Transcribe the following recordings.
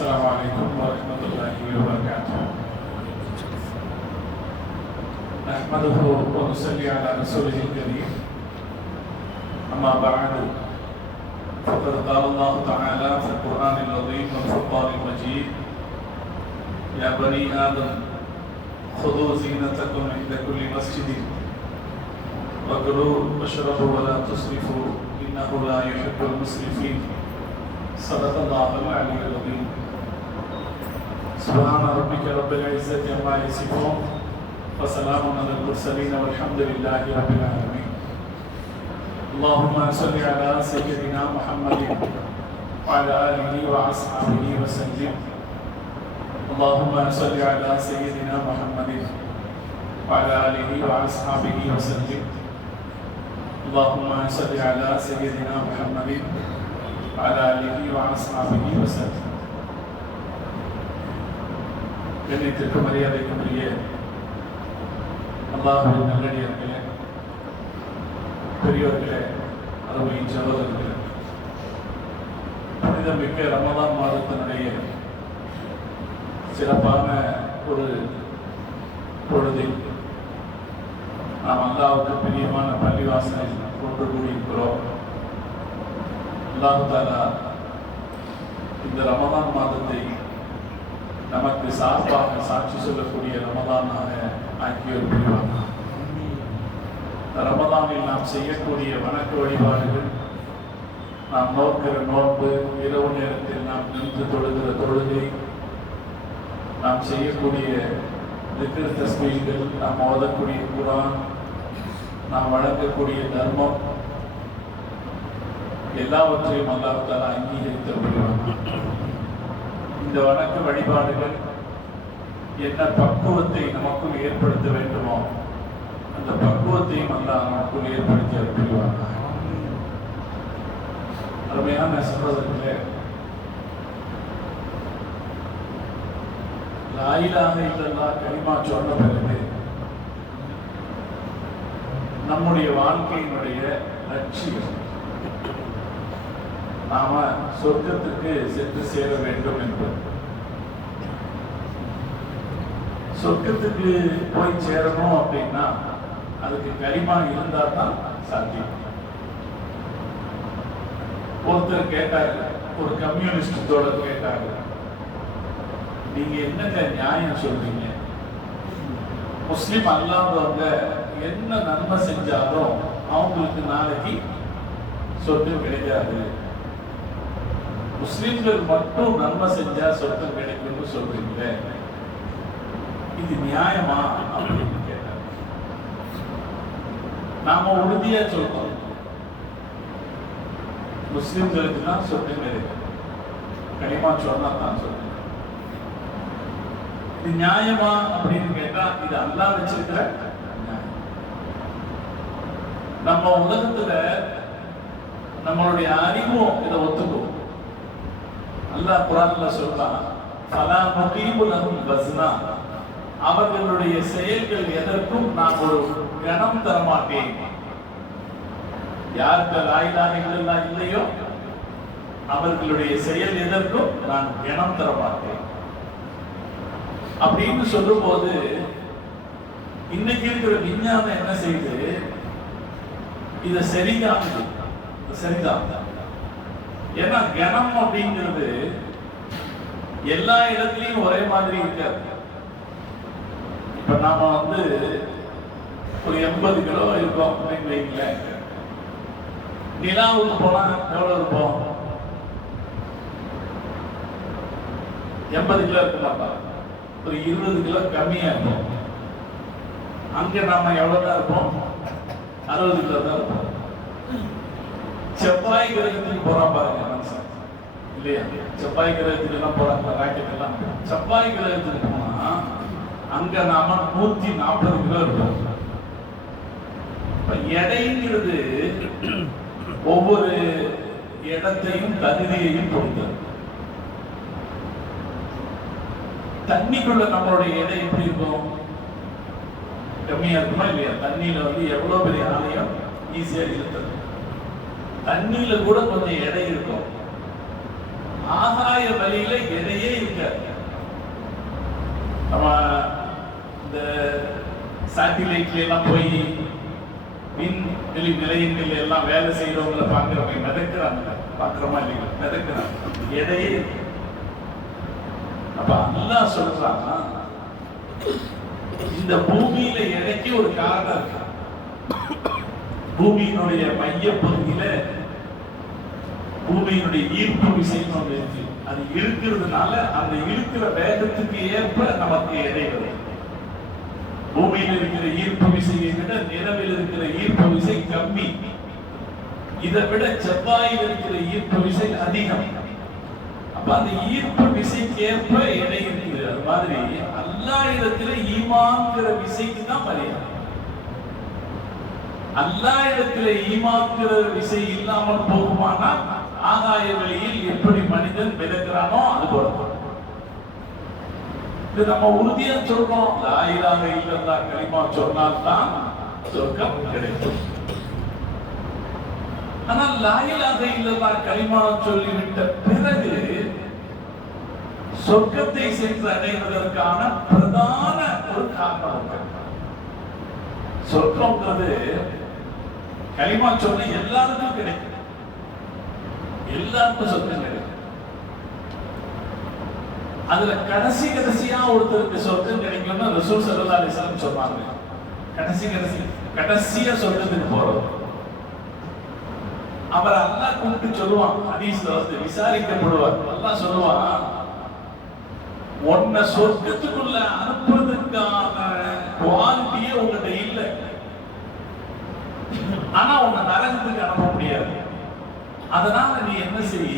السلام عليكم ورحمة الله وبركاته. نحمده ونصلي على رسوله الكريم. أما بعد فقد قال الله تعالى في القرآن العظيم والفرقان المجيد: يا بني آدم خذوا زينتكم عند كل مسجد وكلوا واشربوا ولا تسرفوا إنه لا يحب المسرفين. صدق الله العلي العظيم. سبحان ربك رب العزة عما يصفون وسلام على المرسلين والحمد لله رب العالمين. اللهم صل على سيدنا محمد وعلى آله وأصحابه وسلم. اللهم صل على سيدنا محمد وعلى آله وأصحابه وسلم. اللهم صل على سيدنا محمد وعلى آله وأصحابه وسلم. கண்ணியத்திற்கும் மரியாதைக்கும் உரிய அல்லாஹ்வின் நல்லடியார்களே, பெரியோர்களே, அருமையின் சகோதரர்களே, புனிதமிக்க ரமலான் மாதத்தினுடைய சிறப்பான ஒரு பொழுதில் நாம் அல்லாஹ்வுக்கு பிரியமான பள்ளிவாசலில் ஒன்று கூடியிருக்கிறோம். அல்லாஹ் தஆலா இந்த ரமலான் மாதத்தை நமக்கு சார்பாக சாட்சி சொல்லக்கூடிய ரமலானாக ஆக்கியோர் புரிவாங்க. ரமலானில் நாம் செய்யக்கூடிய வணக்க வழிபாடுகள், நாம் நோக்கிற நோன்பு, இரவு நேரத்தில் நாம் நின்று தொழுகிற தொழுகை, நாம் செய்யக்கூடிய திக்ர் தஸ்பீஹ்கள், நாம் ஓதக்கூடிய குர்ஆன், நாம் வழங்கக்கூடிய தர்மம், எல்லாவற்றையும் அல்லாஹ் தஆலா அங்கீகரித்து புரிவாங்க. இந்த வணக்க வழிபாடுகள் என்ன பக்குவத்தை நமக்குள் ஏற்படுத்த வேண்டுமோ அந்த பக்குவத்தையும் அல்லாஹ் நமக்குள் ஏற்படுத்தி புரிவாங்க. அருமையான சகோதரர்களே, லா இலாஹ இல்லல்லாஹ் கலிமா சொன்ன பிறகு நம்முடைய வாழ்க்கையினுடைய லட்சியம் நாம சொர்க்கத்துக்கு சென்று சேர வேண்டும் என்பது. சொர்க்கத்துக்கு போய் சேரணும் அப்படின்னா அதுக்கு கலிமா இருந்தா தான் சாத்தியம். ஒருத்தர் கேட்டாரு, ஒரு கம்யூனிஸ்ட் தோழர் கேட்டாரு, நீங்க என்னங்க நியாயம் சொல்றீங்க? முஸ்லிம் அல்லாதவங்க என்ன நன்மை செஞ்சாலும் அவங்களுக்கு நாளைக்கு சொர்க்கம் கிடைக்காது, முஸ்லிம்கள் மட்டும் நன்மை செஞ்சா சொர்க்கம் கிடைக்கும்னு சொல்றீங்க, இது நியாயமா அப்படின்னு கேட்டார். நாம உறுதியா சொல்றோம், முஸ்லிம்களுக்கு தான் சொர்க்கம் கிடைக்கும், கலிமா சொன்னா தான் சொர்க்கம். இது நியாயமா அப்படின்னு கேட்டா இது அல்லாஹ் வச்சிருக்கிற நியாயம். நம்ம உலகத்துல நம்மளுடைய அறிவும் இதை ஒத்துக்கும். அல்லாஹ் குர்ஆன்ல சொல்றான், ஃபலா முகீமு லஹும் வஸ்னா, அவர்களுடைய செயல்கள் எதற்கும் நான் ஒரு கணம் தர மாட்டேன். யாருக்கு லா இலாஹ இல்லல்லாஹ் இல்லையோ அவர்களுடைய செயல் எதற்கும் நான் கணம் தர மாட்டேன் அப்படின்னு சொல்லும் போது இன்னைக்கு இருக்கிற விஞ்ஞானம் என்ன செய்யுது? இதை சரிதான். ஏன்னா கணம் அப்படிங்கிறது எல்லா இடத்துலயும் ஒரே மாதிரி இருக்காது. இப்ப நாம ஒரு 80 கிலோ இருக்கோம் வைங்களேன், நிலாவுக்கு போனா எவ்வளவு இருப்போம்? 80 கிலோ இருக்க மாட்டோம், ஒரு 20 கிலோ கம்மியா இருக்கும். அங்க நாம எவ்வளவுதான் இருப்போம்? 60 கிலோ தான் இருப்போம். செவ்வாய் கிரகத்துக்கு போறான் பாருங்க மனுஷன், இல்லையா? செவ்வாய் கிரகத்துக்கு எல்லாம் போறாங்க, ராக்கெட் எல்லாம். செவ்வாய் கிரகத்துக்கு போனா அங்க நாம 140 கிலோ இருப்போம். எடைங்கிறது ஒவ்வொரு இடத்தையும் தகுதியையும் பொறுத்தது. தண்ணிக்குள்ள நம்மளுடைய எடை எப்படி இருக்கும்? கம்மியா இருக்குமா இல்லையா? தண்ணியில எவ்வளவு பெரிய ஆலயம் ஈஸியா இழுத்தது. தண்ணியில கூட கொஞ்சம் எடை இருக்கும். ஆகாய வழியில எதையே இருக்காது. நம்ம இந்த சாட்டிலைட்ல எல்லாம் போய் விண்வெளி நிலையங்கள் எல்லாம் வேலை செய்யறவங்களை பார்க்கிறவங்க மிதக்கிறாங்க, பார்க்கிறோமா இல்லைங்க? மிதக்கிறாங்க எதையே. அப்ப அல்லாஹ் சொல்றான், இந்த பூமியில எடைக்கு ஒரு காரணம் இருக்கு. பூமியினுடைய மைய பகுதியில பூமியினுடைய ஈர்ப்பு விசைன்னு ஒன்று இருக்கு. அது இழுக்கிறதுனால அந்த இழுக்கிற வேகத்துக்கு ஏற்ப நமக்கு எடை வரும். பூமியில் இருக்கிற ஈர்ப்பு விசையை விட நிலவில் இருக்கிற ஈர்ப்பு விசை கம்மி. இதை விட செவ்வாயில் இருக்கிற ஈர்ப்பு விசை அதிகம். அப்ப அந்த ஈர்ப்பு விசைக்கு ஏற்ப எடை இருக்குது. அது மாதிரி அல்லாஹ் இடத்துல ஈமான்கிற விசைக்கு தான் மரியாதை. அல்லாஹ் இடத்துல ஈமான்கிற விசை இல்லாமல் போகுமானா ஆகாய வழியில் எப்படி மனிதன் மிதக்கிறானோ அது போல. இது நம்ம உறுதியா சொல்றோம், லா இலாஹ இல்லல்லாஹ் கலிமா சொன்னால்தான் சொர்க்கம் கிடைக்கும். ஆனால் லா இலாஹ இல்லல்லாஹ் கலிமா சொல்லிவிட்ட பிறகு சொர்க்கத்தை சென்று அடைவதற்கான பிரதான ஒரு காரணம் இருக்கு. சொர்க்கம்ன்றது கலிமா சொன்ன எல்லாருக்கும் கிடைக்கும், எல்லாருக்கும் சொர்க்கம் கிடைக்கும். அதுல கடைசியா ஒருத்தருக்கு சொர்க்கம் கிடைக்கும்னு ரசூல் ஸல்லல்லாஹு அலைஹி வஸல்லம் சொன்னாங்க. கடைசியா சொர்க்கத்துக்கு போறோம். அவர் அல்லாஹ் கூப்பிட்டு சொல்லுவான், ஹதீஸ்ல வந்து விசாரிக்கப்படுவார். அல்லாஹ் சொல்லுவான், உன்னை சொர்க்கத்துக்குள்ள அனுப்புறதுக்கான குவாலிட்டியே உங்ககிட்ட இல்லை, ஆனா உன்னை நரகத்துக்கு அனுப்ப முடியாது. அதனால நீ என்ன செய்,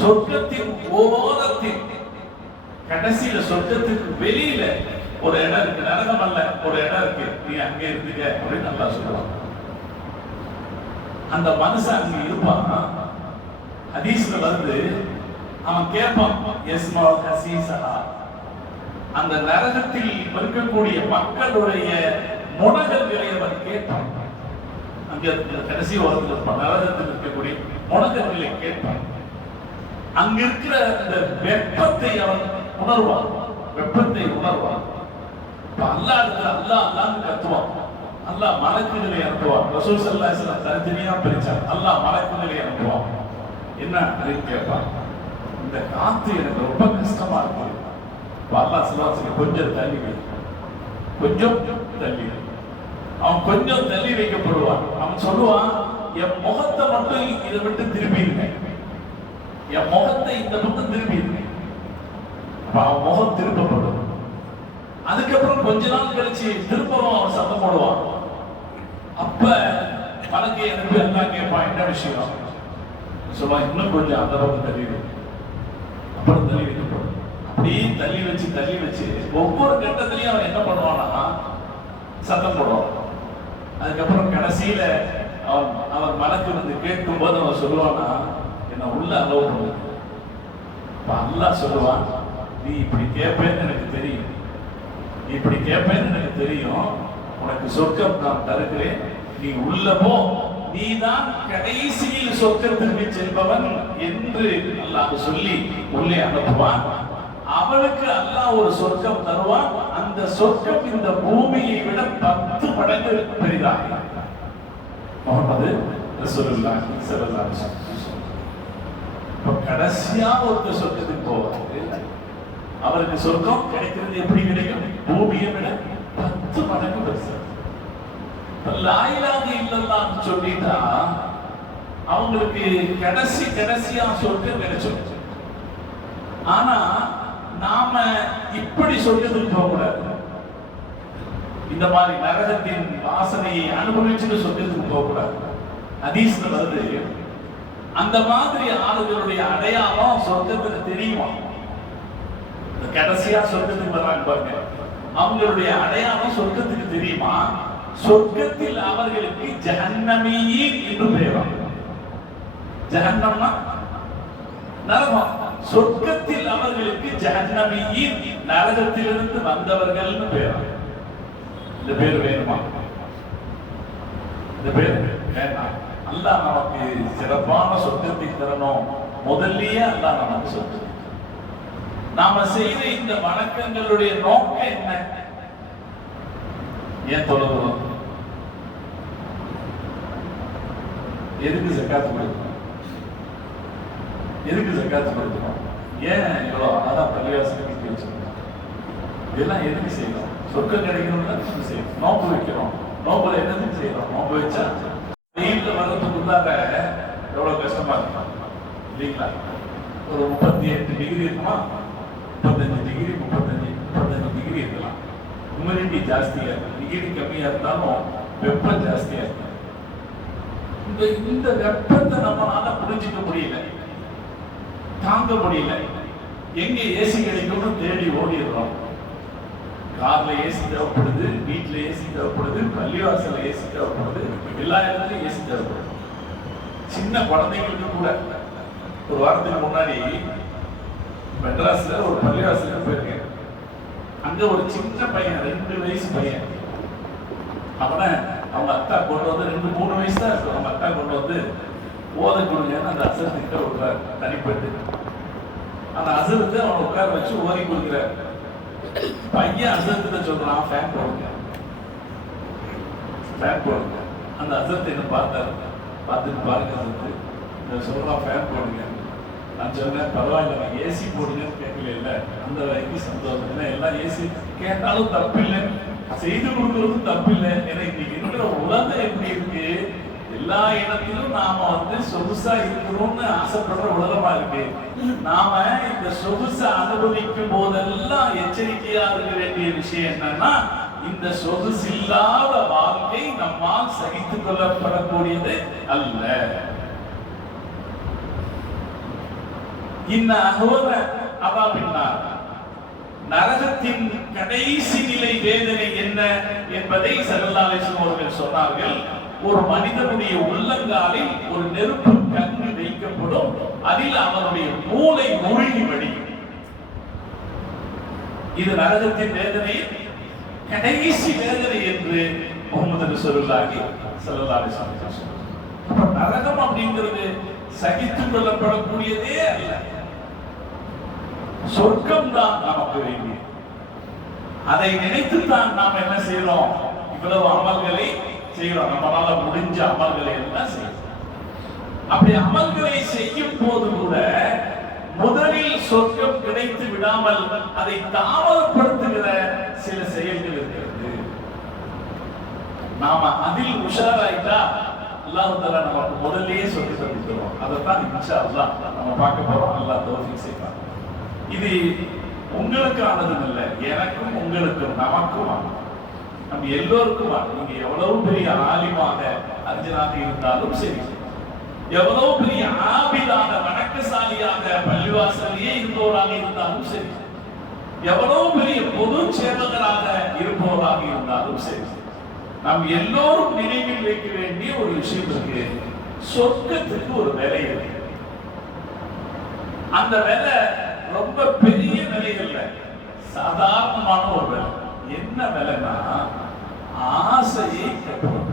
சொர்க்கத்தின் ஓரத்தின் கடைசியில சொர்க்கத்துக்கு வெளியில ஒரு இடம் இருக்கு, நரகம் அல்ல, ஒரு இடம் இருக்கு, நீ அங்கே இருந்துக்க அப்படின்னு நல்லா சொல்லுவான். அந்த மனுஷன் அங்க இருப்பான். ஹதீஸ்ல வந்து அவன் கேட்பான், எஸ்மா ஹசீஸா, அந்த நரகத்தில் இருக்கக்கூடிய மக்களுடைய முனகல்களை அவன் கேட்பான். அங்க கடைசி ஓரத்தில் இருப்பான், நரகத்தில் இருக்கக்கூடிய முனகல்களை கேட்பான். அங்க இருக்கிற அந்த வெப்பத்தை அவன் உணர்வான், வெப்பத்தை உணர்வான். அல்லாஹ் அல்லாஹ்னு கத்துவான், அல்லாஹ் மலக்குகளை அனுப்புவான். ரசூல் ஸல்லல்லாஹு அலைஹி வஸல்லம் தனித்தனியா பிரிச்சான். அல்லாஹ் மலக்குகளை அனுப்புவான். என்ன அப்படின்னு கேட்பான், இந்த காத்து எனக்கு ரொம்ப கஷ்டமா இருக்கு. அல்லாஹ் ஸல்லல்லாஹு கொஞ்சம் தள்ளி வை, கொஞ்சம் தள்ளி. அவன் கொஞ்சம் தள்ளி வைக்கப்படுவான். அவன் சொல்லுவான், என் முகத்தை மட்டும் இதை விட்டு திருப்பி இருக்கேன், என் முகத்தை இந்த பக்கம் திருப்பி இருக்கேன். அவன் முகம் திருப்பப்படும். அதுக்கப்புறம் கொஞ்ச நாள் கழிச்சு திருப்பவும் அவன் சத்தம் போடுவான். அப்ப மலக்கு எனக்கு எல்லாம் கேட்பான், என்ன விஷயம் சொல்லுவான், இன்னும் கொஞ்சம் அந்த பக்கம் தள்ளி வை. அப்புறம் தள்ளி வைக்கப்படும். அப்படியே தள்ளி வச்சு ஒவ்வொரு கட்டத்திலையும் அவன் என்ன பண்ணுவான்னா சத்தம் போடுவான். அதுக்கப்புறம் கடைசியில அவன் மலக்கு வந்து கேட்கும் போது அவன் சொல்லுவானா, என்ன உள்ள அலோவ் பண்ணு. அல்லாஹ் சொல்லுவான், நீ இப்படி கேட்பேன்னு எனக்கு தெரியும், இப்படி கேட்பேன்னு எனக்கு தெரியும், உனக்கு சொர்க்கம் நான் தருகிறேன், நீ உள்ள போ, நீதான் கடைசியில் சொர்க்கத்திற்கு செல்பவன் என்று அல்லாஹ் சொல்லி உள்ளே அனுப்புவான். அவனுக்கு அல்லாஹ் ஒரு சொர்க்கம் தருவான். அந்த சொர்க்கம் இந்த பூமியை விட 10 மடங்கு பெரிதாக. முஹம்மது ரசூலுல்லாஹி ஸல்லல்லாஹு அலைஹி வஸல்லம் கடைசியா ஒரு சொர்க்கத்துக்கு போவாரு. அவருக்கு சொர்க்கம் கிடைக்கிறது எப்படி கிடைக்கும், பூமியை விட 10 மடங்கு பெருசு. லா இலாஹ இல்லல்லாஹ் சொல்லிட்டா அவங்களுக்கு கடைசியா சொர்க்கம் கிடைச்சிடும். ஆனா நாம இப்படி சொர்க்கத்துக்கு போகக்கூடாது. இந்த மாதிரி நரகத்தின் வாசனையை அனுபவிச்சுட்டு சொர்க்கத்துக்கு போகக்கூடாது. ஹதீஸ்ல வருது, அந்த மாதிரி ஆளுகளுடைய அடையாளம் சொர்க்கத்துக்கு தெரியுமா? கடைசியா சொர்க்கத்துக்கு வர்றாங்க பாருங்க, அவங்களுடைய அடையாளம் சொர்க்கத்துக்கு தெரியுமா? சொர்க்கத்தில் அவர்களுக்கு ஜஹன்னமீன் என்று பெயர். ஜஹன்னம்னா நரகம். சொர்க்கத்தில் அவர்களுக்கு ஜஹன்னமீன், நரகத்திலிருந்து வந்தவர்கள் பெயர். இந்த பேர் வேணுமா? இந்த பேர் வேண்டாம். அல்லாஹ் நமக்கு சிறப்பான சொர்க்கத்தை தரணும், முதல்லயே அல்லாஹ் நமக்கு சொல்றான். நாம செய்த இந்த வணக்கங்களுடைய நோக்கம் என்ன? ஏன் தொழுகிறோம்? எதுக்கு ஜக்காத்து கொடுக்கணும்? எதுக்கு ஜக்காத்து கொடுக்கணும்? ஏன் இவ்வளோ அதான் பள்ளிவாசல் கட்டி வச்சிருக்கோம்? இதெல்லாம் எதுக்கு செய்யணும்? சொர்க்கம் கிடைக்கணும்னா செய்யணும். நோம்பு வைக்கிறோம். நோம்புல என்னதுக்கு செய்யறோம்? நோம்பு வச்சா வெயில்ல வர்றதுக்குள்ளார எவ்வளவு கஷ்டமா இருக்கும் இல்லைங்களா? ஒரு 38 டிகிரி இருக்குமா? 35 டிகிரி 35 டிகிரி இருக்கலாம். ஹியூமிடிட்டி ஜாஸ்தியா இருக்கும். டிகிரி கம்மியா இருந்தாலும் வெப்பம் ஜாஸ்தியா இருக்கும். இந்த வெப்பத்தை நம்மளால புரிஞ்சுக்க முடியல, தாங்க முடியல. எங்க ஏசி கிடைக்கும்னு தேடி ஓடிடுறோம். கார்ல ஏசி தேவைப்படுது, வீட்டுல ஏசி தேவைப்படுது, பள்ளிவாசல்ல ஏசி தேவைப்படுது, எல்லா இடத்துலயும் ஏசி தேவைப்படுது. சின்ன குழந்தைங்களுக்கு கூட ஒரு வாரத்துக்கு முன்னாடி மெட்ராஸ்ல ஒரு பள்ளிவாசலுக்கு போயிருக்கேன். அங்க ஒரு சின்ன பையன், 2 வயசு பையன், அவனை அவங்க அக்கா கொண்டு வந்து 2-3 வயசு தான் இருக்கும். அவங்க அக்கா கொண்டு வந்து ஓத கொடுங்கன்னு அந்த அசரத்திட்ட விடுறாரு தனிப்பட்டு. அந்த அசரத்தை அவனை உட்கார வச்சு ஓதி கொடுக்குறாரு. பையன் அசரத்திட்ட சொல்றான், ஃபேன் போடுங்க, ஃபேன் போடுங்க. அந்த அசரத்தை என்ன பார்த்தாரு, பார்த்துட்டு பாருங்க அசரத்து சொல்றான், ஃபேன் போடுங்க. நான் சொன்னேன், பரவாயில்ல, நான் ஏசி போடுங்கன்னு கேட்கல, அந்த வரைக்கும் சந்தோஷம். ஏன்னா எல்லாம் ஏசி கேட்டாலும் தப்பு இல்லை, செய்து கொடுக்கறதும் தப்பு இல்லை. ஏன்னா இன்னைக்கு இருக்கிற உலகம் எப்படி இருக்கு, எல்லா இடத்திலும் நாம சொகுசா இருக்கணும்னு ஆசைப்படுற உலகமா இருக்கு. நாம இந்த சொகுசை அனுபவிக்கும் போதெல்லாம் எச்சரிக்கையா இருக்க வேண்டிய விஷயம் என்னன்னா, இந்த சொகுசு இல்லாத வாழ்க்கை நம்மால் சகித்துக் கொள்ளப்படக்கூடியது அல்ல. இந்த அகோர அவாபின்னார் நரகத்தின் கடைசி நிலை வேதனை என்ன என்பதை ஸல்லல்லாஹு அலைஹி வஸல்லம் அவர்கள் சொன்னார்கள். ஒரு மனிதனுடைய உள்ளங்காலில் ஒரு நெருப்பு கங்கு வைக்கப்படும், அதில் அவனுடைய மூளை மூழ்கி வடியும். இது நரகத்தின் வேதனை, கடைசி வேதனை என்று முஹம்மது ரசூலுல்லாஹி ஸல்லல்லாஹு அலைஹி வஸல்லம் சொன்னார். நரகம் அப்படிங்கிறது சகித்துக் கொள்ளப்படக்கூடியதே அல்ல, சொர்க்கம் தான் நமக்கு வேண்டியது. அதை நினைத்துத்தான் நாம் என்ன செய்யறோம், இவ்வளவு அமல்களை செய்யறோம். நம்மளால முடிஞ்ச அமல்களை எல்லாம் செய்யறோம். அப்படி அமல்களை செய்யும் போது கூட முதலில் சொர்க்கம் கிடைத்து விடாமல் அதை தாமதப்படுத்துகிற சில செயல்கள் இருக்கிறது. நாம அதில் உஷாராயிட்டா அல்லாஹ் தஆலா நமக்கு முதல்லயே சொல்லி தருவோம். அதைத்தான் இன்ஷா அல்லாஹ் நம்ம பார்க்க போறோம். அல்லாஹ் தௌஃபீக் செய்வார். இது உங்களுக்கானது இல்லை, எனக்கும் உங்களுக்கும் நமக்கும், நம்ம எல்லோருக்கும். நீங்க எவ்வளவு பெரிய ஆலிமாக அர்ஜுனாக இருந்தாலும் சரி, எவ்வளவு பெரிய ஆபிதாக வணக்கசாலியாக பள்ளிவாசலையே இருப்பவராக இருந்தாலும் சரி, எவ்வளவு பெரிய பொது சேவகராக இருப்பவராக இருந்தாலும் சரி, நாம் எல்லோரும் நினைவில் வைக்க வேண்டிய ஒரு விஷயம் இருக்கு. சொர்க்கத்துக்கு ஒரு விலை இருக்கு. அந்த விலை ரொம்ப பெரிய விலை இல்ல, சாதாரணமான ஒரு விலை. என்ன விலைன்னா ஆசையை கட்டுவது.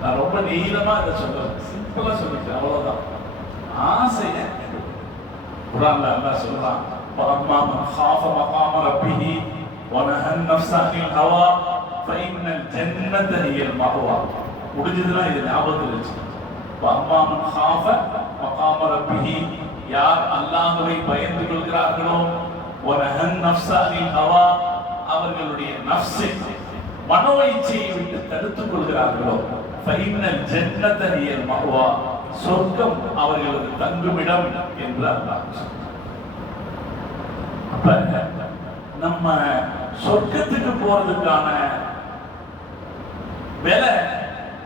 நான் ரொம்ப நீளமா இதை சொல்றேன், சிம்பிளா சொல்லிட்டேன், அவ்வளவுதான். ஆசையை குர்ஆன்ல அல்லாஹ் சொல்றான், "வஅம்மா மன் காஃப மகாம ரப்பிஹி வநஹா அன்-நஃப்ஸ அனில் ஹவா ஃபஇன்னல் ஜன்னத ஹியல் மஅவா." முடிஞ்சதுலாம் இது ஞாபகத்தில் வச்சுக்கோங்க. வஅம்மா மன் காஃப மகாம ரப்பிஹி, யார் அல்லாஹ்வை பயந்து கொள்கிறார்களோ, வநஹா அன்-நஃப்ஸ அனில் ஹவா, அவர்களுடைய நஃப்ஸை மனோ இச்சையை விட்டு தடுத்துக் கொள்கிறார்களோ, ஃபஇன்னல் ஜன்னத ஹியல் மஅவா, சொர்க்கம் அவர்களுக்கு தங்குமிடம் என்று அல்லாஹ் சொல்றார். அப்ப நம்ம சொர்க்கத்துக்கு போறதுக்கான விலை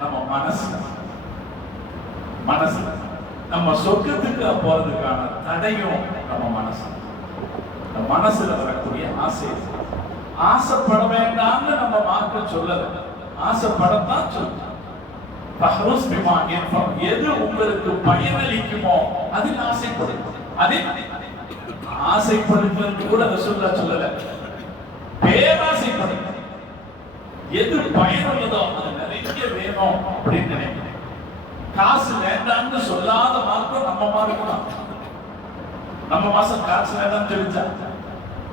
நம்ம மனசு. நம்ம சொர்க்கத்துக்கு போறதுக்கான தடையும் நம்ம மனசு. மனசுல வரக்கூடிய ஆசை. ஆசைப்பட வேண்டாம்னு நம்ம மார்க்கம் சொல்லல, ஆசைப்படத்தான் சொல்ல. எது உங்களுக்கு பயனளிக்குமோ அதில் ஆசைப்படுங்க. அதில் ஆசைப்படுங்கள் கூட ரசூலுல்லாஹ் சொல்லல, பேராசைப்படுங்க. எது பயனுள்ளதோ அது நிறைய வேணும் அப்படின்னு நினைக்கிறேன். காசு வேண்டாம்னு சொல்லாத மார்க்கம் நம்ம மார்க்கம். நம்ம மாசம் காசு வேண்டாம்னு சொல்லிச்சா?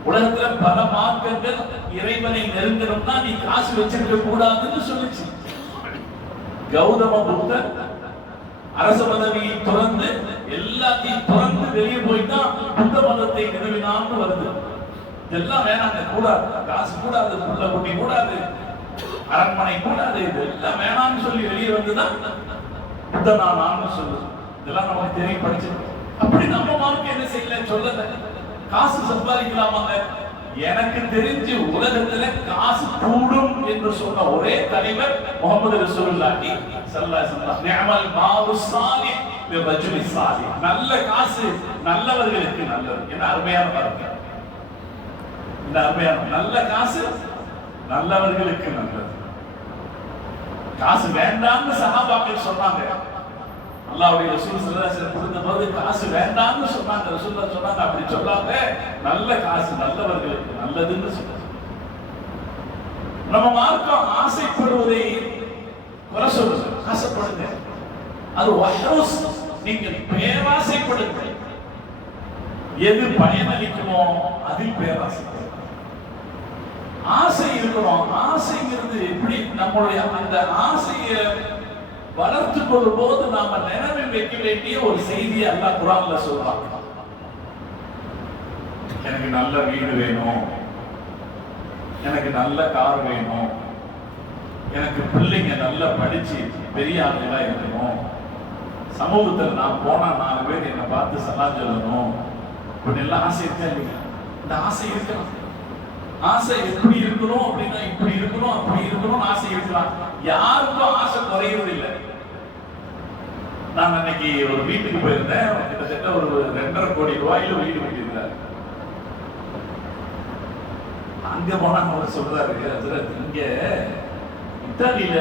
உலகத்துல பல மார்க்கங்கள் இறைவனை நெருங்கணும்னா நீ காசு வச்சிருக்க கூடாதுன்னு சொல்லிச்சு. கௌதம புத்தர் அரச பதவியை துறந்து எல்லாத்தையும் துறந்து வெளியே போய்தான் புத்த மதத்தை நிறுவினான்னு வருது. இதெல்லாம் வேணாங்க, கூடாது, காசு கூடாது, புள்ள குட்டி கூடாது, அரண்மனை கூடாது, இதெல்லாம் வேணாம்னு சொல்லி வெளியே வந்துதான் புத்தனானான்னு சொல்லுது. இதெல்லாம் நமக்கு தெரியும், படிச்சு. அப்படி நம்ம மார்க்கு என்ன செய்யல, சொல்லல. காசு சம்பாதிக்கலாமாங்க? எனக்கு தெரிஞ்சு உலகத்துல காசு கூடும் என்று சொன்ன ஒரே தலைவர் முகமது ரசூலுல்லாஹி ஸல்லல்லாஹு அலைஹி வஸல்லம். நிஅமல் மாலு ஸாலிஹ் லிர்ரஜுலி ஸாலிஹ். நல்ல காசு நல்லவர்களுக்கு நல்லது. என்ன அருமையான வார்த்தை. இந்த அருமையான நல்ல காசு நல்லவர்களுக்கு நல்லது. காசு வேண்டாம்னு சஹாபாக்கள் சொன்னாங்க. அல்லாஹ்வுடைய ரசூல் ஸல்லல்லாஹு அலைஹி வஸல்லம் கொடுத்தபோது காசு வேண்டாம்னு சொன்னாங்க. ரசூலுல்லாஹ் சொன்னாங்க, அப்படி சொல்லாத, நல்ல காசு நல்லவர்களுக்கு நல்லதுன்னு சொன்னாங்க. நம்ம மார்க்கம் ஆசைப்படுவதை குறை சொல்லுது. ஆசைப்படுங்க, அது வஹ்ரஸ். நீங்கள் பேராசைப்படுங்க. எது பயனளிக்குமோ அதில் பேராசைப்படுங்க. ஆசை இருக்கணும். ஆசைங்கிறது எப்படி நம்மளுடைய அந்த ஆசையை வளர்த்து கொள்ளும் போது நாம நினைவில் வைக்க வேண்டிய ஒரு செய்தியை அல்லாஹ் குர்ஆன்ல சொல்றான். எனக்கு நல்ல வீடு வேணும், எனக்கு நல்ல கார் வேணும், எனக்கு பிள்ளைங்க நல்லா படிச்சு பெரிய ஆளுகளா இருக்கணும், சமூகத்தில் நான் போனா 4 பேர் என்னை பார்த்து சலாம் சொல்லணும், இப்படி எல்லாம் ஆசை இருக்கா இல்லையா? இந்த ஆசை இருக்கலாம். ஆசை எப்படி இருக்கணும் அப்படின்னா இப்படி இருக்கணும் அப்படி இருக்கணும் ஆசை இருக்கலாம். யாருக்கும் ஆசை குறையறது இல்லை. நான் அன்னைக்கு ஒரு வீட்டுக்கு போயிருந்தேன். கிட்டத்தட்ட ஒரு 2.5 கோடி ரூபாயில வீடு கட்டியிருந்தாரு. அங்க போனா அவர் சொல்றாரு, இங்க இத்தாலியில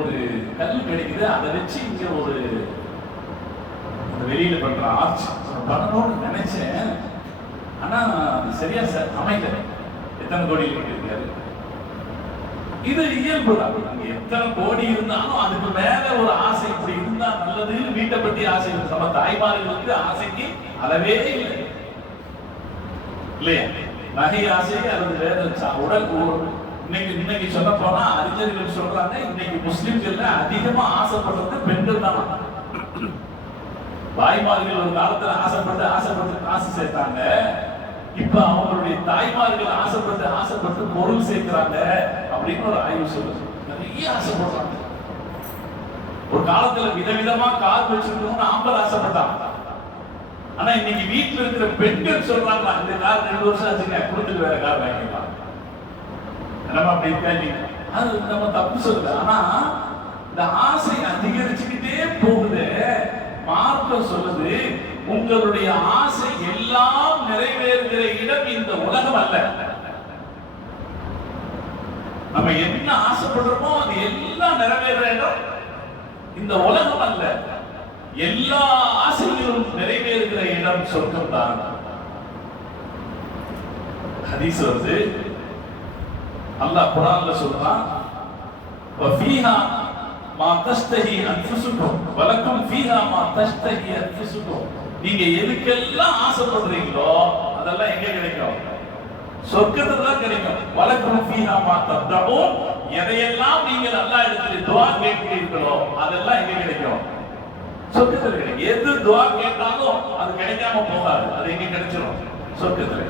ஒரு கல் கிடைக்குது, அதை வச்சு இங்க ஒரு வெளியில பண்ற ஆர்ச் பண்ணணும்னு நினைச்சேன். ஆனா அது சரியா அமைக்கல. எத்தனை கோடி இருக்காரு? இது இயல்புதான். எத்தனை கோடி இருந்தாலும் அதுக்கு மேல ஒரு ஆசை இப்படி இருந்தா நல்லதுன்னு வீட்டை பத்தி ஆசை இருக்கு. நம்ம தாய்மார்களுக்கு ஆசைக்கு அளவே இல்லை இல்லையா? நகை ஆசை அல்லது வேற உடல். இன்னைக்கு சொல்ல போனா அறிஞர்கள் சொல்றாங்க, இன்னைக்கு முஸ்லிம்கள் அதிகமா ஆசைப்படுறது பெண்கள் தான். தாய்மார்கள் ஒரு காலத்துல ஆசைப்பட்டு காசு சேர்த்தாங்க. இப்ப அவங்களுடைய தாய்மார்கள் ஆசைப்பட்டு பொருள் சேர்க்கிறாங்க அப்படின்னு ஒரு ஆய்வு சொல்லுது. நிறைய ஆசைப்படுறாங்க. ஒரு காலத்துல விதவிதமா கார் வச்சிருக்கணும்னு ஆம்பல் ஆசைப்பட்டாங்க. ஆனா இன்னைக்கு வீட்டுல இருக்கிற பெண்கள் சொல்றாங்க, இந்த கார் 2 வருஷம் ஆச்சுங்க, கொடுத்துட்டு வேற கார் வாங்கிக்கலாம். நம்ம அப்படி இருக்கா? அது நம்ம தப்பு சொல்லுது. ஆனா இந்த ஆசை அதிகரிச்சுக்கிட்டே போகுது. மார்க்கம் சொல்லுது, உங்களுடைய ஆசை எல்லாம் நிறைவேறுகிற இடம் இந்த உலகம் அல்ல. நம்ம என்ன ஆசைப்படுறோமோ அது எல்லாம் நிறைவேற இடம் இந்த உலகம் அல்ல. எல்லா ஆசைகளும் நிறைவேறுகிற இடம் சொர்க்கம் தான். ஹதீஸ் வருது, அல்லாஹ் குர்ஆன்ல சொல்றான், வஃபீஹா மா தஸ்தஹி அன்ஃபுசுக்கும் வலக்கும் ஃபீஹா மா தஸ்தஹி அன்ஃபுசுக்கும். நீங்க எதுக்கெல்லாம் ஆசைப்படுறீங்களோ அதெல்லாம் எங்க கிடைக்கும்? சொர்க்கத்துல தான் கிடைக்கும். வலக்கும் ஃபீஹா மா தத்தஊன். எதையெல்லாம் நீங்கள் அல்லாஹ் இடத்தில் துஆ கேட்கிறீர்களோ அதெல்லாம் எங்க கிடைக்கும்? சொர்க்கத்துல கிடைக்கும். எது துஆ கேட்டாலும் அது கிடைக்காம போகாது. அது எங்க கிடைச்சிரும்? சொர்க்கத்துல.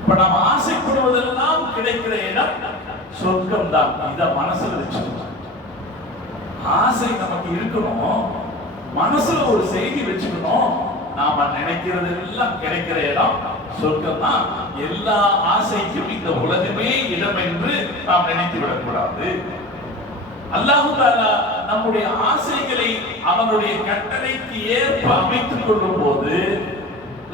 இப்ப நம்ம ஆசைப்படுவதெல்லாம் கிடைக்கிற இடம் சொர்க்கம் தான். இத மனசுல வச்சுக்கணும். ஆசை நமக்கு இருக்கணும். மனசுல ஒரு செய்தி வச்சுக்கணும். நாம நினைக்கிறது எல்லாம் கிடைக்கிற இடம் சொர்க்கம் தான். எல்லா ஆசைக்கும் இந்த உலகமே இடம் என்று நாம் நினைத்து விடக்கூடாது. அல்லாஹ் தஆலா நம்முடைய ஆசைகளை அவனுடைய கட்டளைக்கு ஏற்ப அமைத்துக் கொள்ளும் போது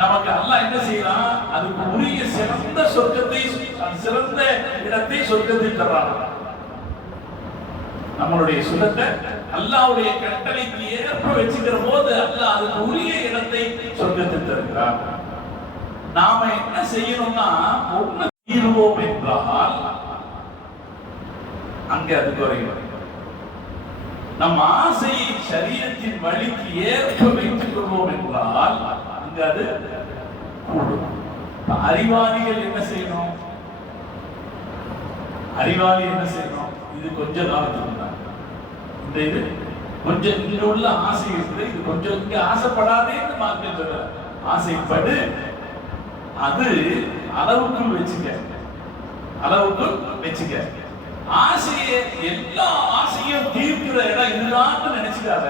நமக்கு அல்லாஹ் என்ன செய்யறான்? அதுக்கு உரிய சிறந்த சொர்க்கத்தை, சிறந்த இடத்தை சொர்க்கத்தில் தர்றான். நம்மளுடைய சுகத்தை அல்லாஹ்வுடைய கட்டளைக்கு ஏற்ப வச்சுக்கிற போது அல்லாஹ் அதுக்கு உரிய இடத்தை சொர்க்கத்தில் தருகிறான். நாம என்ன செய்யணும்னா, ஒண்ணு தீர்வோம் என்றால் அங்க அது குறையும். நம்ம ஆசையை வழிக்கு ஏற்ப வைத்துக் கொள்வோம் என்றால் அங்க அது கூடும். அறிவாளிகள் என்ன செய்யணும்? அறிவாளி என்ன செய்யணும்? இது கொஞ்ச காலத்துக்கு தான் இந்த இது கொஞ்சம் இங்க உள்ள ஆசை இருக்குது, இது கொஞ்சம் இங்க ஆசைப்படாதேன்னு மார்க்க சொல்ற. ஆசைப்படு, அது அளவுக்குள் வச்சுக்க, அளவுக்குள் வச்சுக்க. ஆசையை எல்லா ஆசையும் தீர்க்கிற இடம் இதுதான் நினைச்சுக்காத.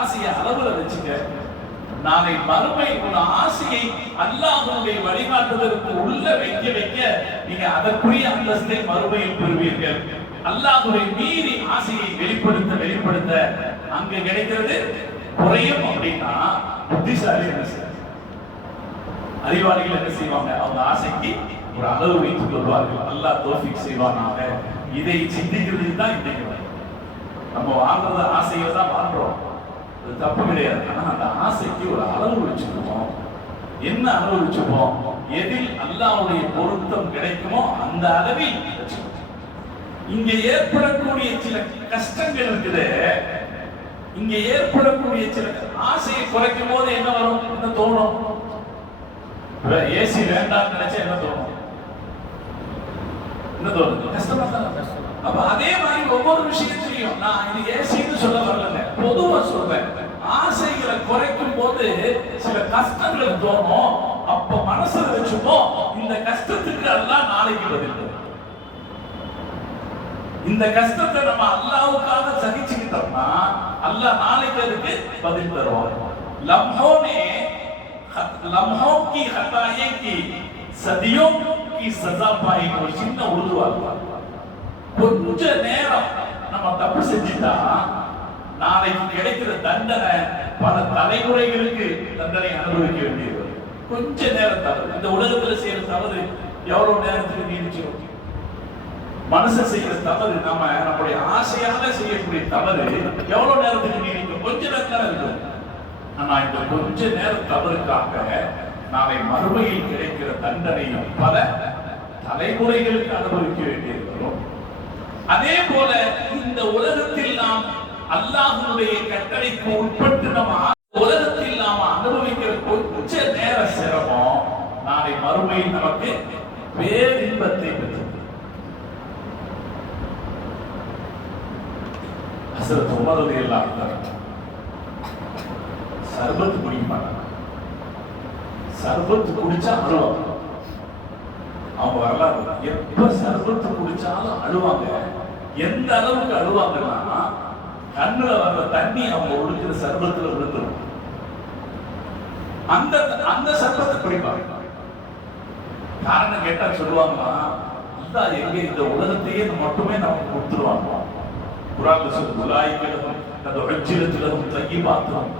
ஆசையை அளவுல வச்சுக்க. நாளை மறுமை உன் ஆசையை அல்லாஹ்வுடைய வழிகாட்டுதலுக்கு உள்ள வைக்க வைக்க நீங்க அதற்குரிய அந்தஸ்தை மறுமையில் பெறுவீர்கள். அல்லாஹ்வை மீறி ஆசையை வெளிப்படுத்த அங்க கிடைக்கிறது குறையும். அப்படின்னா புத்திசாலி என்ன செய்ய, அறிவாளிகள் என்ன செய்வாங்க? அவங்க ஆசைக்கு ஒரு அளவு வைத்துக் கொள்வார்கள். அல்லாஹ் தௌஃபீக் செய்வானாக. இதை சிந்திக்கிறதுக்கு தான் இன்னைக்கு நம்ம வாழ்றது ஆசையை தான் வாழ்றோம், அது தப்பு கிடையாது. ஆனா அந்த ஆசைக்கு ஒரு அளவு வச்சுக்குவோம். என்ன அளவு வச்சுப்போம்? எதில் அல்லாஹ்வுடைய பொருத்தம் கிடைக்குமோ அந்த அளவில் வச்சுக்குவோம். இங்க ஏற்படக்கூடிய சில கஷ்டங்கள் இருக்குது, இங்க ஏற்படக்கூடிய சில ஆசையை குறைக்கும் போது என்ன வரும்? என்ன தோணும்? ஏசி வேண்டாம் நினைச்சா என்ன தோணும்? என்ன தோணுது? கஷ்டமா தான். அப்ப அதே மாதிரி ஒவ்வொரு விஷயத்திலையும் நான் இது ஏசின்னு சொல்ல வரலங்க, பொதுவா சொல்றேன். ஆசைகளை குறைக்கும் போது சில கஷ்டங்கள் தோணும். அப்ப மனசுல வச்சுப்போம், இந்த கஷ்டத்துக்கு எல்லாம் நாளைக்கு பதில். இந்த கஷ்டத்தை நம்ம அல்லாஹ்வுக்காக சகிச்சுக்கிட்டோம்னா அல்லாஹ் நாளைக்கு அதுக்கு பதில் தருவார். लम्हों की खताएं की सदियों की सजा पाई ஒரு சின்ன உருதுவா. கொஞ்ச நேரம் நம்ம தப்பு செஞ்சிட்டா நாளைக்கு கிடைக்கிற தண்டனை பல தலைமுறைகளுக்கு தண்டனை அனுபவிக்க வேண்டியது. கொஞ்ச நேரம் தவறு, இந்த உலகத்துல செய்யற தவறு எவ்வளவு நேரத்துக்கு நீடிச்சிடும்? மனசு செய்யற தவறு, நம்முடைய ஆசையாக செய்யக்கூடிய தவறு எவ்வளவு நேரத்துக்கு நீடிக்கும்? கொஞ்ச நேரம் இருக்கும். ஆனா இந்த கொஞ்ச நேரம் தவறுக்காக நாளை மறுமையில் கிடைக்கிற தண்டனையும் பல தலைமுறைகளுக்கு அனுபவிக்க வேண்டியிருக்கிறோம். அதே போல இந்த உலகத்தில் நாம் அல்லாஹ்வுடைய கட்டளைக்கு உட்பட்டு நம்ம உலகத்தில் நாம் அனுபவிக்கிற கொஞ்ச நேர சிரமம் நாளை மறுமையில் நமக்கு பேரின்பத்தை பெற்று. ஹஸரத் உமர் ரலியல்லாஹு அன்ஹு சர்பத் குடிக்க மாட்டாங்க. சர்பத் குடிச்சா அழுவாங்க. அவங்க வரலாறு எப்ப சர்பத்து குடிச்சாலும் அழுவாங்க. எந்த அளவுக்கு அழுவாங்கன்னா கண்ணுல வர்ற தண்ணி அவங்க ஒழுக்கிற சர்பத்துல விழுந்துடும். அந்த அந்த சர்பத்தை குடிப்பாங்க. காரணம் கேட்டா சொல்லுவாங்கன்னா, அல்லாஹ் எங்க இந்த உலகத்தையே மட்டுமே நமக்கு கொடுத்துருவாங்க. குர்ஆன்ல சொல்லுது, உலாயிகலஹும் கதுஜிலத்துலஹும் தய்யிபாத்துஹும்,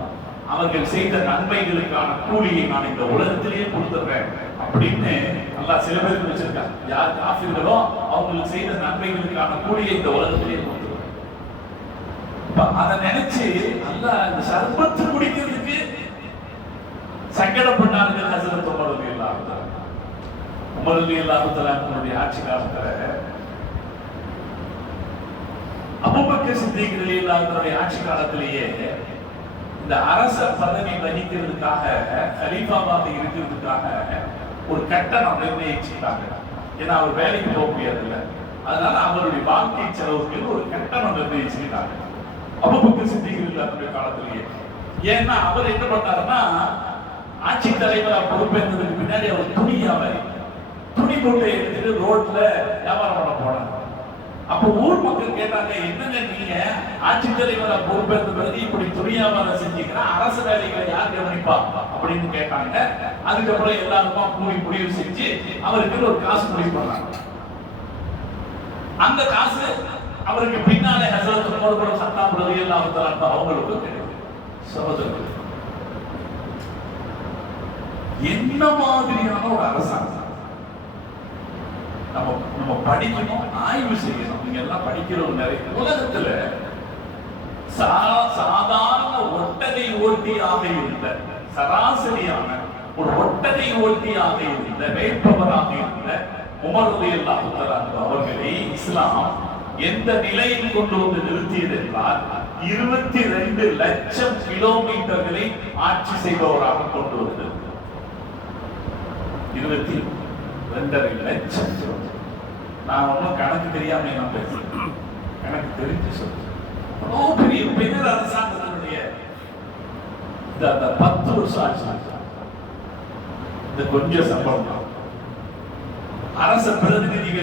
அவர்கள் செய்த நன்மைகளுக்கான கூலியை நான் இந்த உலகத்திலேயே கொடுத்துறேன் அப்படின்னு அல்லாஹ் சில பேருக்கு வச்சிருக்காங்க. யார் காஃபிர்களோ அவங்களுக்கு செய்த நன்மைகளுக்கான கூலியை இந்த உலகத்திலேயே கொடுத்துறேன். அதை நினைச்சு அல்லாஹ் இந்த சர்பத்து குடிக்கிறதுக்கு சங்கடப்பட்டார்கள் ஹஸரத் உமர் ரலியல்லாஹு அன்ஹு. உமர் ரலியல்லாஹு தஆலாவுடைய ஆட்சி காலத்துல அபூபக்கர் சித்திக் ரலியல்லாஹு அன்ஹுடைய ஆட்சி காலத்திலேயே இந்த அரச பதவி வகிக்கிறதுக்காக, கலீஃபாவாக இருக்கிறதுக்காக ஒரு கட்டணம் நிர்ணயிச்சுட்டாங்க. ஏன்னா அவர் வேலைக்கு போக முடியாது, அதனால அவருடைய வாழ்க்கை செலவுக்கு ஒரு கட்டணம் நிர்ணயிச்சுட்டாங்க அபூபக்கர் சித்திக் ரலியல்லாஹு காலத்திலேயே. ஏன்னா அவர் என்ன பண்ணாருன்னா, ஆட்சி தலைவராக பொறுப்பேற்றதுக்கு பின்னாடி அவர் துணி மூட்டை எடுத்துட்டு ரோட்ல வியாபாரம் பண்ண போனார். அப்ப ஊர் மக்கள் கேட்டாங்க, என்னங்க நீங்க ஆட்சி தலைவரை பொறுப்பேற்ற பிறகு இப்படி துணியாவாரம் செஞ்சீங்கன்னா அரசு வேலைகளை யார் கவனிப்பா அப்படின்னு கேட்டாங்க. அதுக்கப்புறம் எல்லாருமா கூடி முடிவு செஞ்சு அவருக்கு ஒரு காசு முடிவு பண்ணாங்க. அந்த காசு அவருக்கு பின்னாலே ஹஸரத் உமர் பின் கத்தாப் ரலியல்லாஹு தஆலா அவங்களுக்கு கிடைக்கும். சகோதரர்களே, என்ன மாதிரியான ஒரு அரசாங்கம்! நம்ம படிக்கணும், ஆய்வு செய்யணும். நீங்க எல்லாம் படிக்கிறவங்க நிறைய. உலகத்துல சாதாரண ஒட்டகை ஓட்டியாக இருந்த, சராசரியான ஒரு ஒட்டகை ஓட்டியாக இருந்த, மேற்பவராக இருந்த உமர் ரலியல்லாஹு தஆலா அவர்களை இஸ்லாம் எந்த நிலையில் கொண்டு வந்து நிறுத்தியது என்றால், 22 லட்சம் கிலோமீட்டர்களை ஆட்சி செய்பவராக கொண்டு வருகிறது. 22.5 லட்சம். நான் ஒன்றும் கணக்கு தெரியாம நான் பேசுறேன், கணக்கு தெரிஞ்சு சொல்றேன். அவ்வளோ பெரிய பெரிய அரசாங்கத்தினுடைய இந்த 10 வருஷம் ஆட்சி, இந்த கொஞ்சம் சம்பளம் தான் அரச பிரதிநிதிகள்.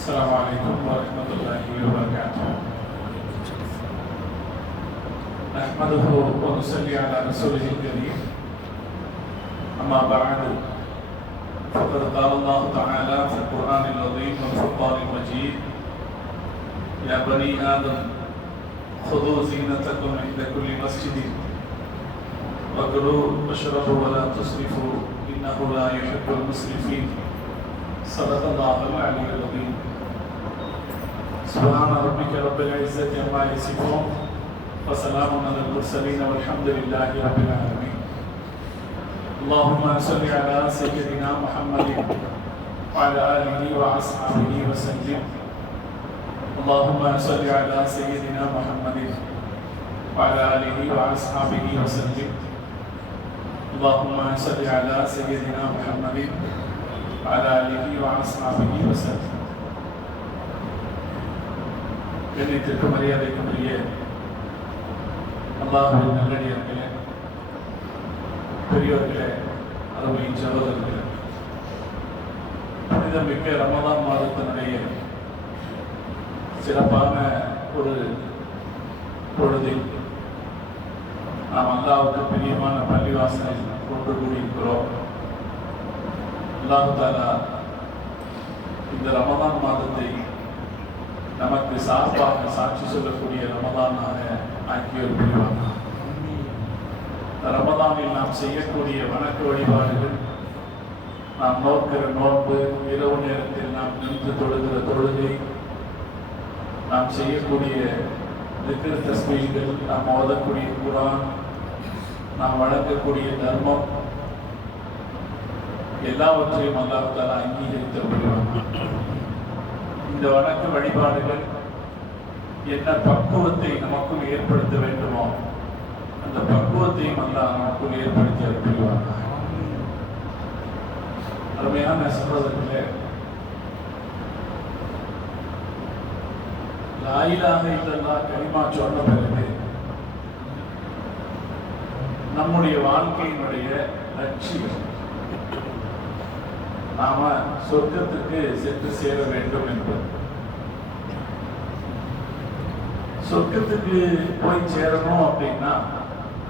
السلام عليكم ورحمة الله وبركاته. نحمده ونصلي على رسوله الكريم. أما بعد فقد قال الله تعالى في القرآن العظيم والفرقان المجيد: يا بني آدم خذوا زينتكم عند كل مسجد وكلوا واشربوا ولا تسرفوا إنه لا يحب المسرفين. صدق الله العلي العظيم. سبحان ربك رب العزة عما يصفون وسلام على المرسلين والحمد لله رب العالمين. اللهم صل على سيدنا محمد وعلى آله وأصحابه وسلم. اللهم صل على سيدنا محمد وعلى آله وأصحابه وسلم. اللهم صل على سيدنا محمد وعلى آله وأصحابه وسلم. கண்ணியத்திற்கும் மரியாதைக்கும் உரிய அல்லாஹ்வின் நல்லடியார்களே, பெரியோர்களே, அருமை சகோதரர்களே, புனிதமிக்க ரமதான் மாதத்தினுடைய சிறப்பான ஒரு பொழுதில் நாம் அல்லாஹ்வுக்கு பிரியமான பள்ளிவாசலில் ஒன்று கூடியிருக்கிறோம். அல்லாஹ் தஆலா இந்த ரமதான் மாதத்தை நமக்கு சார்பாக சாட்சி சொல்லக்கூடிய ரமதானாக ஆக்கியோர் புரிவாங்க. ரமதானில் நாம் செய்யக்கூடிய வணக்க வழிபாடுகள், நாம் நோக்கிற நோன்பு, இரவு நேரத்தில் நாம் நின்று தொழுகிற தொழுகை, நாம் செய்யக்கூடிய திக்ர் தஸ்பீஹ்கள், நாம் ஓதக்கூடிய குர்ஆன், நாம் வழங்கக்கூடிய தர்மம், எல்லாவற்றையும் அல்லாஹ் தஆலா அங்கீகரித்து புரிவாங்க. இந்த வணக்க வழிபாடுகள் என்ன பக்குவத்தை நமக்குள் ஏற்படுத்த வேண்டுமோ அந்த பக்குவத்தையும் அல்லாஹ் நமக்குள் ஏற்படுத்தி அனுப்புவாங்க. அருமையான சகோதரர்களே, லா இலாஹ இல்லல்லாஹ் கலிமா சொன்ன பிறகு நம்முடைய வாழ்க்கையினுடைய லட்சியம் நாம சொர்க்கத்துக்கு சென்று சேர வேண்டும் என்பது. சொர்க்கத்துக்கு போய் சேரணும் அப்படின்னா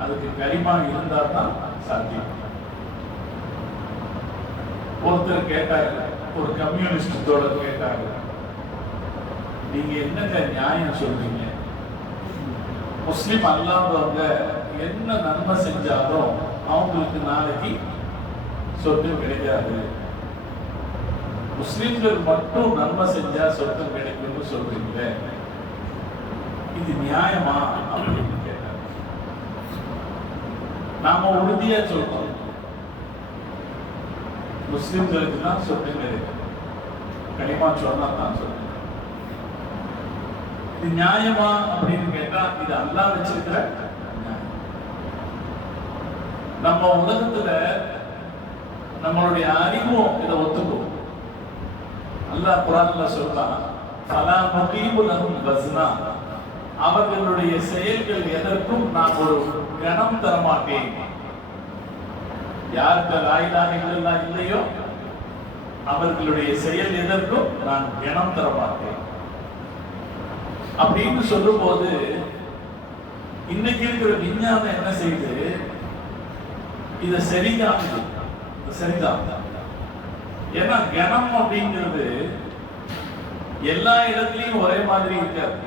அதுக்கு கலிமா இருந்தா தான் சாத்தியம். ஒருத்தர் கேட்டாரு, ஒரு கம்யூனிஸ்ட் தோழர் கேட்டாரு, நீங்க என்னங்க நியாயம் சொல்றீங்க? முஸ்லிம் அல்லாதவங்க என்ன நன்மை செஞ்சாலும் அவங்களுக்கு நாளைக்கு சொர்க்கம் கிடைக்காது, முஸ்லிம்கள் மட்டும் நன்மை செஞ்சா சொர்க்கம் கிடைக்கும்னு சொல்றீங்களே, இது நியாயமா அப்படின்னு கேட்டாங்க. நாம உறுதியா சொல்றோம், முஸ்லிம்களுக்கு தான் சொர்க்கம் கிடைக்கும், கலிமா சொன்னா தான் சொர்க்கம். இது நியாயமா அப்படின்னு கேட்டா இது அல்லாஹ் வச்சிருக்கிற நியாயம். நம்ம உலகத்துல நம்மளுடைய அறிவும் இதை ஒத்துக்கும். அல்லாஹ் குர்ஆன்ல சொல்றான், ஃபலா முகீபு லஹும் வஸ்னா, அவர்களுடைய செயல்கள் எதற்கும் நான் ஒரு கணம் தர மாட்டேன். யாருக்கு லா இலாஹ இல்லல்லாஹ் இல்லையோ அவர்களுடைய செயல் எதற்கும் நான் கணம் தர மாட்டேன் அப்படின்னு சொல்லும் போது இன்னைக்கு இருக்கிற விஞ்ஞானம் என்ன செய்யுது? இத சரிதான், சரிதான். ஏன்னா கணம் அப்படிங்கிறது எல்லா இடத்துலயும் ஒரே மாதிரி இருக்காது.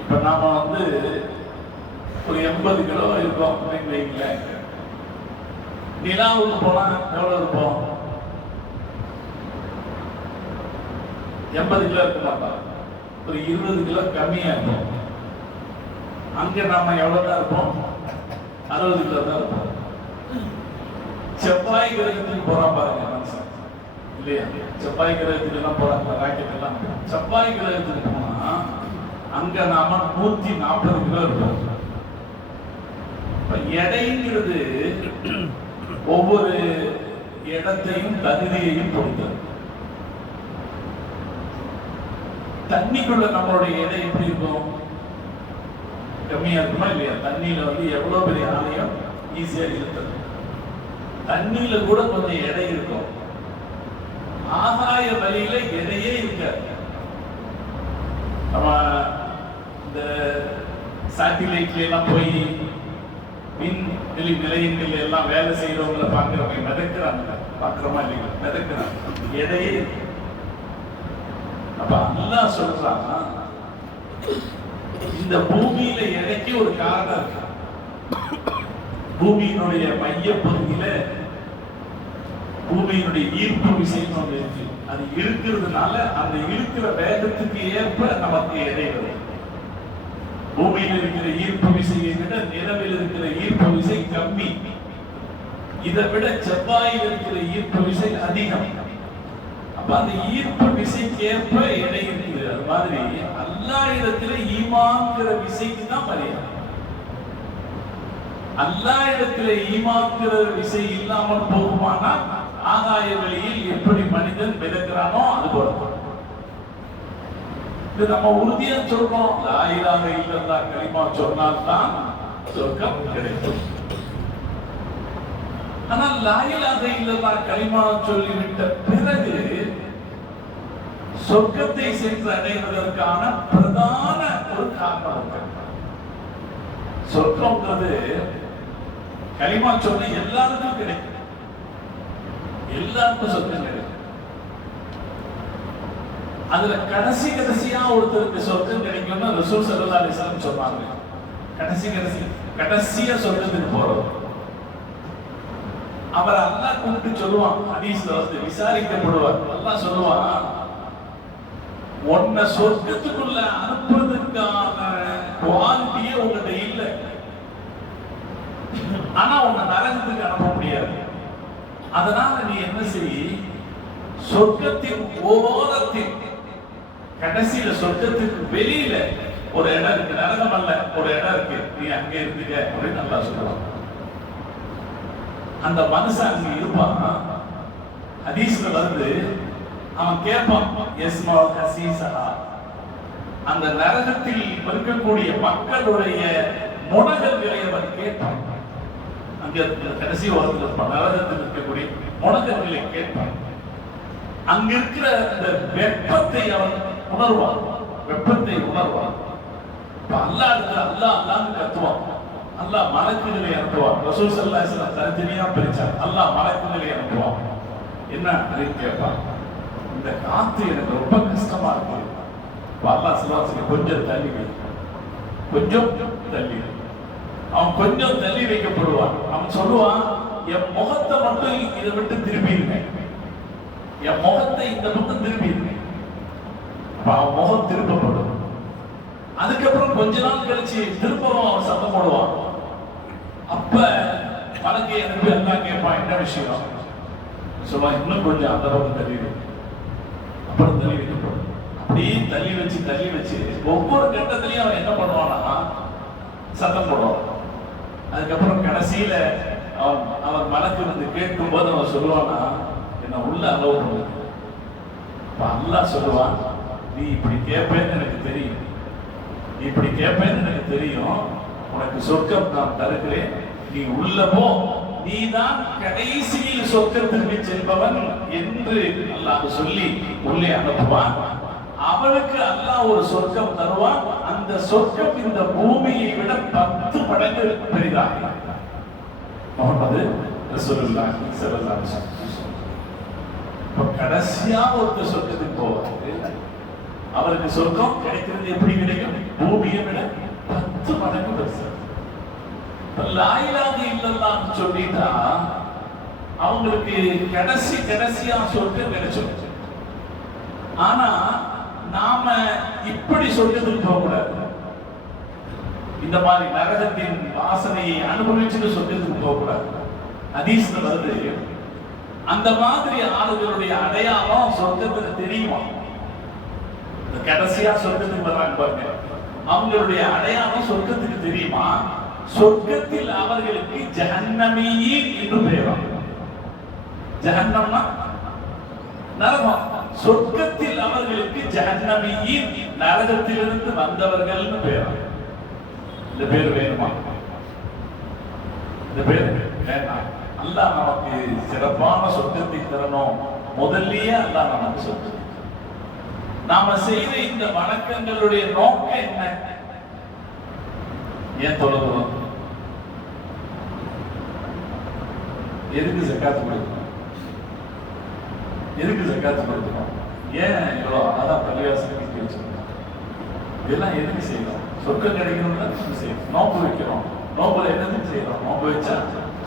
இப்ப நாம ஒரு 80 கிலோ இருக்கோம் வைங்களேன், நிலாவுக்கு போனா எவ்வளவு இருப்போம்? 80 கிலோ இருக்க மாட்டோம், ஒரு 20 கிலோ கம்மியா இருக்கும். அங்க நாம எவ்வளவுதான் இருப்போம்? 60 கிலோ தான் இருப்போம். செவ்வாய் கிரகத்துக்கு போறான் பாருங்க மனுஷன், இல்லையா? செவ்வாய் கிரகத்துக்கு எல்லாம் போறாங்க, ராக்கெட் எல்லாம். செவ்வாய் கிரகத்துக்கு போனா அங்க நாம 140 கிலோ இருப்போம். எடைங்கிறது ஒவ்வொரு இடத்தையும் தகுதியையும் பொறுத்தது. தண்ணிக்குள்ள நம்மளுடைய எடை எப்படி இருக்கும்? கம்மியா இருக்குமா இல்லையா? தண்ணியில எவ்வளவு பெரிய ஆலயம் ஈஸியா இழுத்தது. தண்ணியில கூட கொஞ்சம் எடை இருக்கும். ஆகாய வழியில எடையே இருக்காது. நம்ம இந்த சேட்டிலைட்ல எல்லாம் போய் விண்வெளி நிலையங்கள் எல்லாம் வேலை செய்யறவங்களை பாக்குறவங்க மிதக்கிறாங்க, பாக்குறோமா இல்லைங்க? மிதக்கிறாங்க, எடையே. அப்ப அல்லாஹ் சொல்றான், இந்த பூமியில எடைக்கு ஒரு காரணம் இருக்கு. பூமியினுடைய மைய பகுதியில பூமியினுடைய ஈர்ப்பு விசைன்னு ஒன்று இருக்கு. அது இழுக்கிறதுனால அந்த இழுக்கிற வேகத்துக்கு ஏற்ப நமக்கு எடை வரும். பூமியில் இருக்கிற ஈர்ப்பு விசையை விட நிலவில் இருக்கிற ஈர்ப்பு விசை கம்மி. இதை விட செவ்வாயில் இருக்கிற ஈர்ப்பு விசை அதிகம். அப்ப அந்த ஈர்ப்பு விசைக்கு ஏற்ப எடை இருக்குது. அது மாதிரி அல்லாஹ் இடத்துல ஈமான்கிற விசைக்கு தான் மரியாதை. அல்லாஹ் இடத்துல ஈமான்கிற விசை இல்லாமல் போகுமானா ஆகாய வழியில் எப்படி மனிதன் மிதக்கிறானோ அது போல. இது நம்ம உறுதியா சொல்றோம், லா இலாஹ இல்லல்லாஹ் கலிமா சொன்னால் தான் சொர்க்கம் கிடைக்கும். ஆனால் லா இலாஹ இல்லல்லாஹ் கலிமா சொல்லிவிட்ட பிறகு சொர்க்கத்தை சென்று அடைவதற்கான பிரதான ஒரு காரணம் இருக்கு. சொர்க்கம்ன்றது கலிமா சொன்ன எல்லாருக்கும் கிடைக்கும், எல்லாருக்கும் சொர்க்கம் கிடைக்கும். அதுல கடைசியா ஒருத்தருக்கு சொர்க்கம் கிடைக்கும்னு ரசூல் ஸல்லல்லாஹு அலைஹி வஸல்லம் சொன்னாங்க. கடைசியா சொர்க்கத்துக்கு போறோம். அவர் அல்லாஹ் கூப்பிட்டு சொல்லுவான், ஹதீஸ்ல விசாரிக்கப்படுவார். அல்லாஹ் சொல்லுவான், உன்னை சொர்க்கத்துக்குள்ள அனுப்புறதுக்கான குவாலிட்டியே உங்ககிட்ட இல்லை, ஆனா உன்னை நரகத்துக்கு அனுப்ப முடியாது. அதனால நீ என்ன செய், சொர்க்கத்தின் ஓரத்தில் கடைசியில சொர்க்கத்துக்கு வெளியில ஒரு இடம் இருக்கு, நரகம் அல்ல, ஒரு இடம் இருக்கு, நீ அங்கே இருந்துக்க அப்படின்னு நல்லா சொல்லுவான். அந்த மனுஷன் அங்க இருப்பான். ஹதீஸ்ல அவன் கேட்பான், யஸ்மா ஹசீஸஹா, அந்த நரகத்தில் இருக்கக்கூடிய மக்களுடைய முனகல்களை அவன் கேட்பான். அங்க கடைசி ஓரத்தில் இருப்பான், நரகத்தில் இருக்கக்கூடிய முனகல்களை கேட்பான். அங்க இருக்கிற அந்த வெப்பத்தை அவன் உணர்வான், வெப்பத்தை உணர்வான். அல்லாஹ் அல்லாஹ்னு கத்துவான், அல்லாஹ் மலக்குகளை அனுப்புவான். ரசூல் ஸல்லல்லாஹு அலைஹி வஸல்லம் தனித்தனியா பிரிச்சான். அல்லாஹ் மலக்குகளை அனுப்புவான். என்ன அப்படின்னு கேட்பான், இந்த காத்து எனக்கு ரொம்ப கஷ்டமா இருக்கு. அல்லாஹ் சொல்லுவான், கொஞ்சம் தள்ளி வை, கொஞ்சம் தள்ளி. அவன் கொஞ்சம் தள்ளி வைக்கப்படுவான். அவன் சொல்லுவான், என் முகத்தை மட்டும் இதை விட்டு திரும்பிடுங்க, என் முகத்தை இந்த பக்கம் திரும்பிடுங்க. அவன் முகம் திருப்பப்படும். அதுக்கப்புறம் கொஞ்ச நாள் கழிச்சு திருப்பவும் அவன் சத்தம் போடுவான். அப்ப மலக்கு எனக்கு எல்லாம் கேட்பான், என்ன விஷயம் சொல்லுவான், இன்னும் கொஞ்சம் அந்த பக்கம் தள்ளி வை. அப்புறம் தள்ளி வைக்கப்படும். அப்படியே தள்ளி வச்சு ஒவ்வொரு கட்டத்திலையும் அவன் என்ன பண்ணுவான்னா சத்தம் போடுவான். அதுக்கப்புறம் கடைசியில அவன் மலக்கு கேட்கும் போது அவன் சொல்லுவானா, என்ன உள்ள அலோவ் பண்ணு. அல்லாஹ் சொல்லுவான், நீ இப்படி கேட்பேன்னு எனக்கு தெரியும், நீ இப்படி கேட்பேன்னு எனக்கு தெரியும், உனக்கு சொர்க்கம் நான் தருகிறேன், நீ உள்ள போ, நீதான் கடைசியில் சொர்க்கத்திற்கு செல்பவன் என்று அல்லாஹ் சொல்லி உள்ளே அனுப்புவான். அவனுக்கு அல்லாஹ் ஒரு சொர்க்கம் தருவான். அந்த சொர்க்கம் இந்த பூமியை விட 10 மடங்கு பெரிதாக. முஹம்மது ரசூலுல்லாஹி ஸல்லல்லாஹு அலைஹி வஸல்லம் கடைசியா ஒரு சொர்க்கத்துக்கு போவாரு. அவருக்கு சொர்க்கம் கிடைக்கிறது எப்படி கிடைக்கும்? பூமியை விட 10 மடங்கு பெருசு. லா இலாஹ இல்லல்லாஹ் சொல்லிட்டா அவங்களுக்கு கடைசியா சொர்க்கம் கிடைச்சிடும். ஆனா நாம இப்படி சொர்க்கத்துக்கு போகக்கூடாது. இந்த மாதிரி நரகத்தின் வாசனையை அனுபவிச்சுட்டு சொர்க்கத்துக்கு போகக்கூடாது. ஹதீஸ்ல வருது, அந்த மாதிரி ஆளுகளுடைய அடையாளம் சொர்க்கத்துல தெரியுமா? கடைசியா சொர்க்கத்துக்கு வர்றாங்க பாருங்க, அவங்களுடைய அடையாளம் சொர்க்கத்துக்கு தெரியுமா? சொர்க்கத்தில் அவர்களுக்கு ஜஹன்னமீன் என்று பெயராம். ஜஹன்னம்னா நரகம். சொர்க்கத்தில் அவர்களுக்கு ஜஹன்னமீன், நரகத்திலிருந்து வந்தவர்கள்னு பெயராம். இந்த பேர் வேணுமா? இந்த பேர் வேண்டாம். அல்லாஹ் நமக்கு சிறப்பான சொர்க்கத்தை தரணும். முதல்லயே அல்லாஹ் நமக்கு சொர்க்கம். நாம செய்த இந்த வணக்கங்களுடைய நோக்கம் என்ன? ஏன் தொழுகிறோம்? எதுக்கு ஜக்காத் கொடுக்கணும்? எதுக்கு ஜக்காத் கொடுக்கணும்? ஏன் இவ்வளோ அதான் பள்ளிவாசல் கட்டி வச்சிருக்கோம்? இதெல்லாம் எதுக்கு செய்யணும்? சொர்க்கம் கிடைக்கணும்னா செய்யணும். நோம்பு வைக்கிறோம். நோம்புல என்னதுக்கு செய்யறோம்? நோம்பு வச்சா